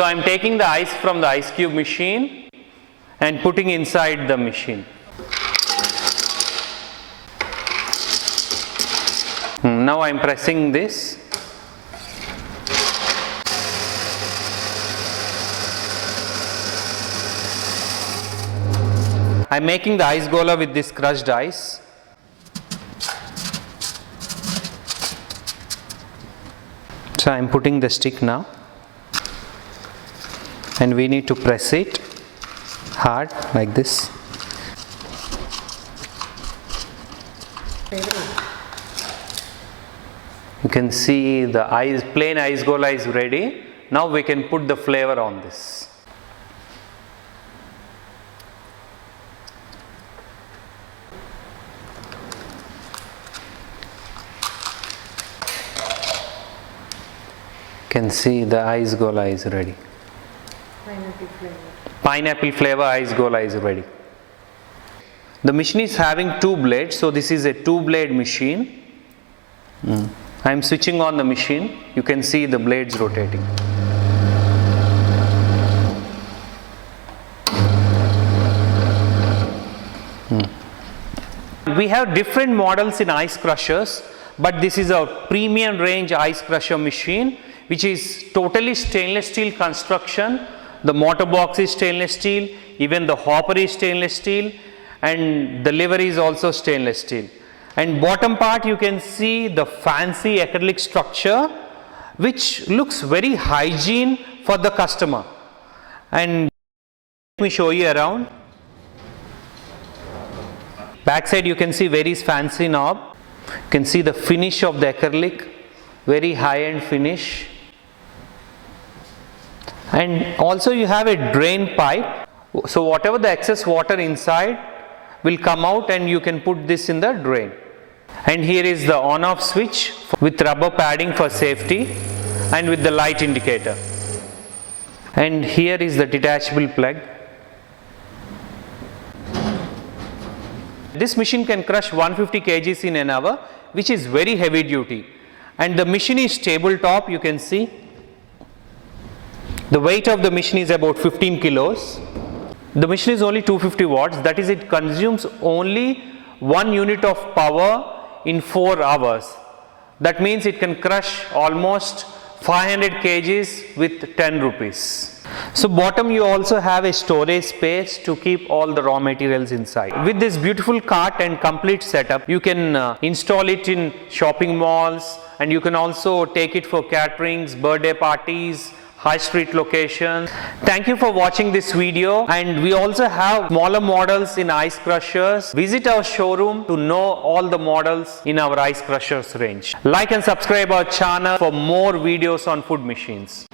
So I am taking the ice from the ice cube machine and putting inside the machine. Now I am pressing this. I am making the ice gola with this crushed ice. So I am putting the stick now, and we need to press it hard like this. You can see the plain ice gola is ready. Now we can put the flavor on this. You can see the ice gola is ready. Pineapple flavor ice gola is ready. The machine is having 2 blades, so this is a 2-blade machine. I am switching on the machine. You can see the blades rotating. We have different models in ice crushers, but this is a premium range ice crusher machine, which is totally stainless steel construction. The motor box is stainless steel, even the hopper is stainless steel, and the lever is also stainless steel. And bottom part you can see the fancy acrylic structure, which looks very hygiene for the customer. And let me show you around. Backside you can see very fancy knob. You can see the finish of the acrylic, very high-end finish. And also you have a drain pipe, so whatever the excess water inside will come out and you can put this in the drain. And here is the on-off switch with rubber padding for safety and with the light indicator. And here is the detachable plug. This machine can crush 150 kgs in an hour, which is very heavy duty. And the machine is tabletop, you can see. The weight of the machine is about 15 kilos. The machine is only 250 watts, that is, it consumes only 1 unit of power in 4 hours. That means it can crush almost 500 kgs with 10 rupees. So bottom you also have a storage space to keep all the raw materials inside. With this beautiful cart and complete setup, you can install it in shopping malls, and you can also take it for caterings, birthday parties, high street locations. Thank you for watching this video, and we also have smaller models in ice crushers. Visit our showroom to know all the models in our ice crushers range. Like and subscribe our channel for more videos on food machines.